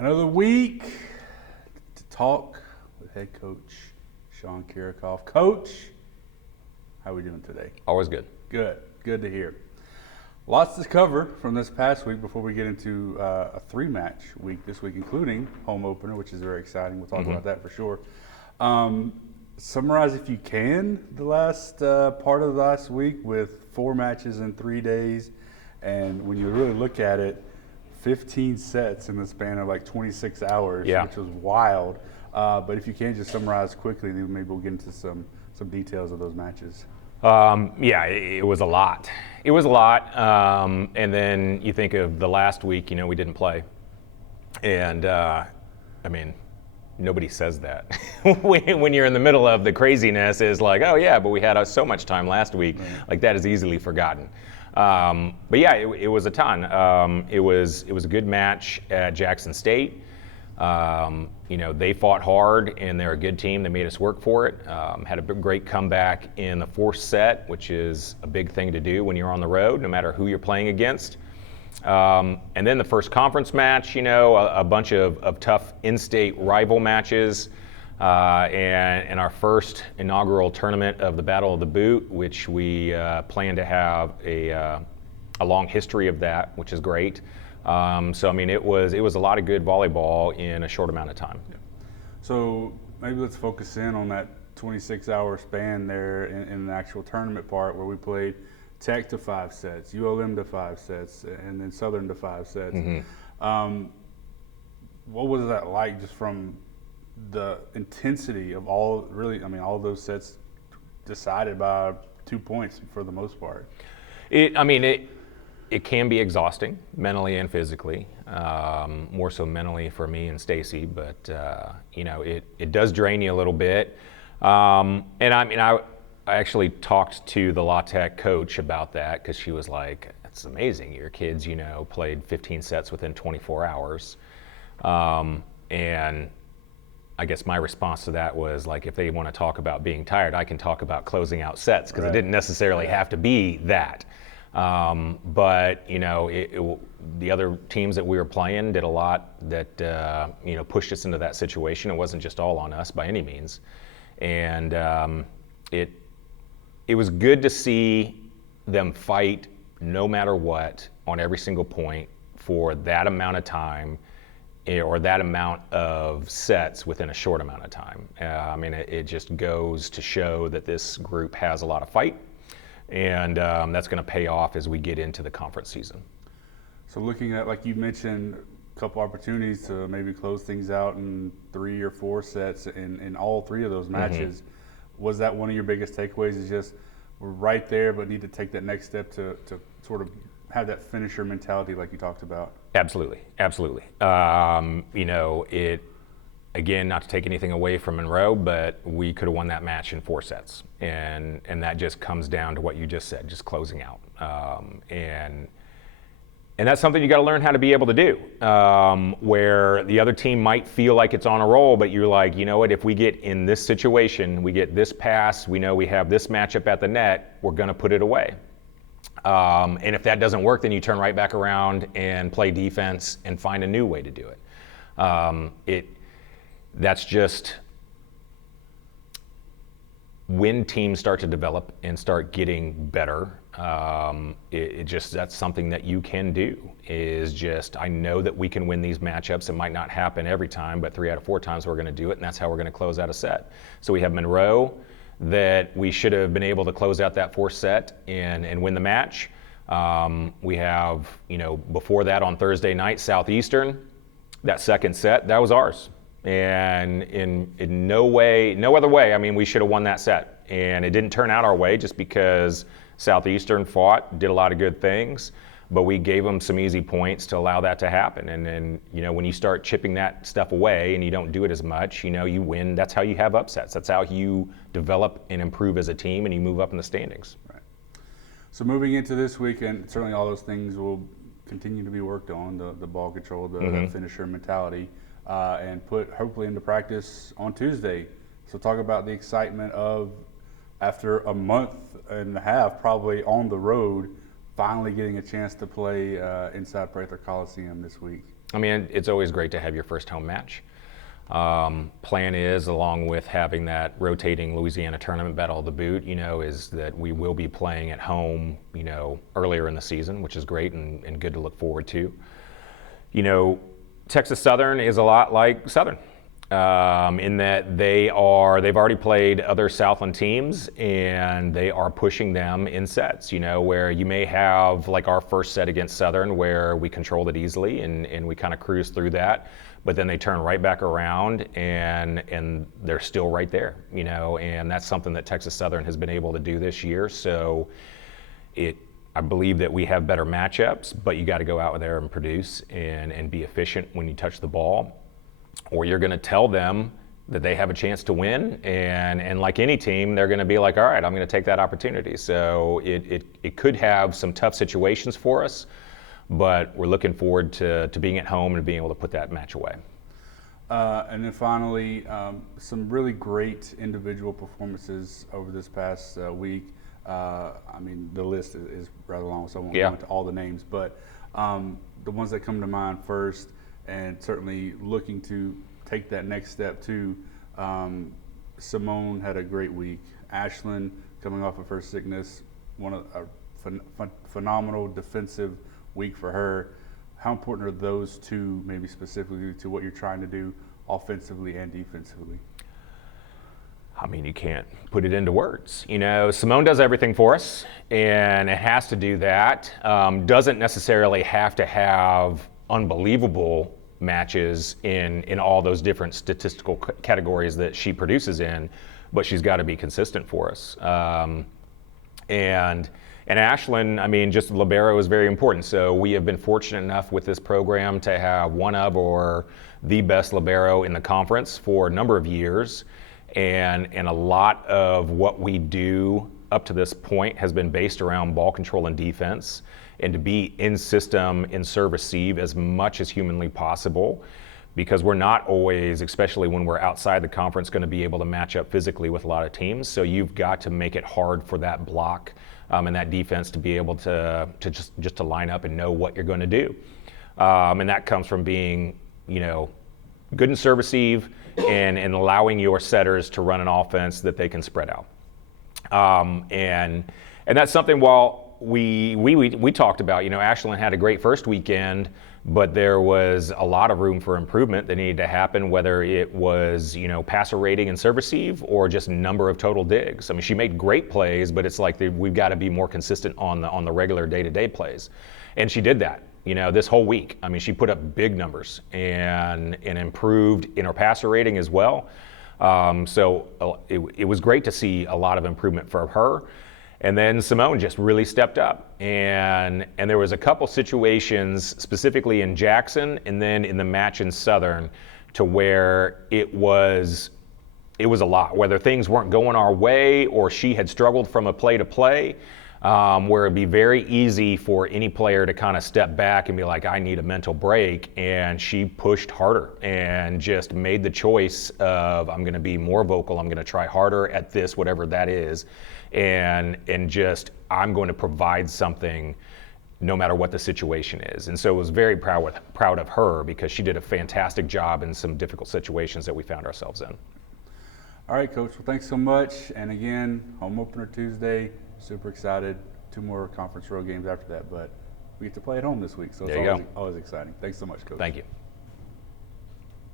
Another week to talk with head coach Sean Kiracofe. Coach, how are we doing today? Always good. Good to hear. Lots to cover from this past week before we get into a three-match week this week, including home opener, which is very exciting. We'll talk about that for sure. Summarize, if you can, the last part of the last week with 4 matches in 3 days. And when you really look at it, 15 sets in the span of like 26 hours, which was wild. But if you can just summarize quickly, then maybe we'll get into some details of those matches. It was a lot. It was a lot. And then you think of the last week, we didn't play. And, nobody says that. When you're in the middle of the craziness, is like, oh yeah, but we had so much time last week. Right. Like that is easily forgotten. It was a ton. It was a good match at Jackson State. They fought hard and they're a good team. They made us work for it. Had a great comeback in the 4th set, which is a big thing to do when you're on the road, no matter who you're playing against. And then the first conference match, a bunch of tough in-state rival matches. And our first inaugural tournament of the Battle of the Boot, which we plan to have a long history of that, which is great. It was a lot of good volleyball in a short amount of time. So maybe let's focus in on that 26-hour span there in the actual tournament part, where we played Tech to 5 sets, ULM to 5 sets, and then Southern to 5 sets. Mm-hmm. What was that like, just from the intensity of all of those sets decided by 2 points for the most part? It can be exhausting mentally and physically, more so mentally for me and Stacy, but it does drain you a little bit. I actually talked to the La Tech coach about that, because she was like, "It's amazing, your kids, played 15 sets within 24 hours." And I guess my response to that was like, if they want to talk about being tired, I can talk about closing out sets, because It didn't necessarily have to be that. But the other teams that we were playing did a lot that pushed us into that situation. It wasn't just all on us by any means, and it was good to see them fight no matter what on every single point for that amount of time, or that amount of sets within a short amount of time. It just goes to show that this group has a lot of fight. And that's going to pay off as we get into the conference season. So looking at, like you mentioned, a couple opportunities to maybe close things out in 3 or 4 sets in all 3 of those matches. Mm-hmm. Was that one of your biggest takeaways, is just we're right there but need to take that next step to sort of have that finisher mentality like you talked about? Absolutely. Again, not to take anything away from Monroe, but we could have won that match in 4 sets. And that just comes down to what you just said, just closing out. And that's something you got to learn how to be able to do, where the other team might feel like it's on a roll, but you're like, you know what, if we get in this situation, we get this pass, we know we have this matchup at the net, we're going to put it away. And if that doesn't work, then you turn right back around and play defense and find a new way to do it. That's just when teams start to develop and start getting better. That's something that you can do, is just, I know that we can win these matchups. It might not happen every time, but 3 out of 4 times we're going to do it, and that's how we're going to close out a set. So we have Monroe, that we should have been able to close out that 4th set and win the match. We have, before that on Thursday night, Southeastern, that 2nd set, that was ours. And in no other way, we should have won that set. And it didn't turn out our way, just because Southeastern fought, did a lot of good things, but we gave them some easy points to allow that to happen. And then, when you start chipping that stuff away and you don't do it as much, you win. That's how you have upsets. That's how you develop and improve as a team, and you move up in the standings. Right. So moving into this week, and certainly all those things will continue to be worked on, the ball control, the finisher mentality. And put hopefully into practice on Tuesday. So talk about the excitement of, after a month and a half probably on the road, finally getting a chance to play inside Prather Coliseum this week. I mean, it's always great to have your first home match. Plan is, along with having that rotating Louisiana tournament battle to boot, is that we will be playing at home, earlier in the season, which is great and good to look forward to. Texas Southern is a lot like Southern, in that they've already played other Southland teams and they are pushing them in sets, where you may have like our first set against Southern where we controlled it easily and we kind of cruised through that, but then they turn right back around and they're still right there, and that's something that Texas Southern has been able to do this year. So I believe that we have better matchups, but you got to go out there and produce and be efficient when you touch the ball, or you're going to tell them that they have a chance to win. And like any team, they're going to be like, all right, I'm going to take that opportunity. So it could have some tough situations for us, but we're looking forward to being at home and being able to put that match away. And then finally, some really great individual performances over this past week. I mean, the list is rather long, so I won't go into all the names, but the ones that come to mind first, and certainly looking to take that next step too. Simone had a great week. Ashlyn, coming off of her sickness, one of a phenomenal defensive week for her. How important are those two, maybe specifically to what you're trying to do offensively and defensively? I mean, you can't put it into words. Simone does everything for us, and it has to do that. Doesn't necessarily have to have unbelievable matches in all those different statistical categories that she produces in, but she's got to be consistent for us. And Ashlyn, I mean, just libero is very important. So we have been fortunate enough with this program to have one of or the best libero in the conference for a number of years. And a lot of what we do up to this point has been based around ball control and defense, and to be in system in serve receive as much as humanly possible, because we're not always, especially when we're outside the conference, going to be able to match up physically with a lot of teams. So you've got to make it hard for that block and that defense to be able to just to line up and know what you're going to do. And that comes from being, good in serve receive and allowing your setters to run an offense that they can spread out. And that's something, while we talked about, Ashlyn had a great first weekend, but there was a lot of room for improvement that needed to happen, whether it was, passer rating and serve receive or just number of total digs. I mean, she made great plays, but it's like we've got to be more consistent on the regular day-to-day plays. And she did that. This whole week. I mean, she put up big numbers and improved in her passer rating as well. So it was great to see a lot of improvement for her. And then Simone just really stepped up. And there was a couple situations, specifically in Jackson and then in the match in Southern, to where it was a lot, whether things weren't going our way or she had struggled from a play to play. Where it'd be very easy for any player to kind of step back and be like, I need a mental break. And she pushed harder and just made the choice of, I'm going to be more vocal. I'm going to try harder at this, whatever that is. And just, I'm going to provide something no matter what the situation is. And so I was very proud of her, because she did a fantastic job in some difficult situations that we found ourselves in. All right, Coach. Well, thanks so much. And again, home opener Tuesday. Super excited. 2 more conference road games after that, but we get to play at home this week, so it's always exciting. Thanks so much, Coach. Thank you.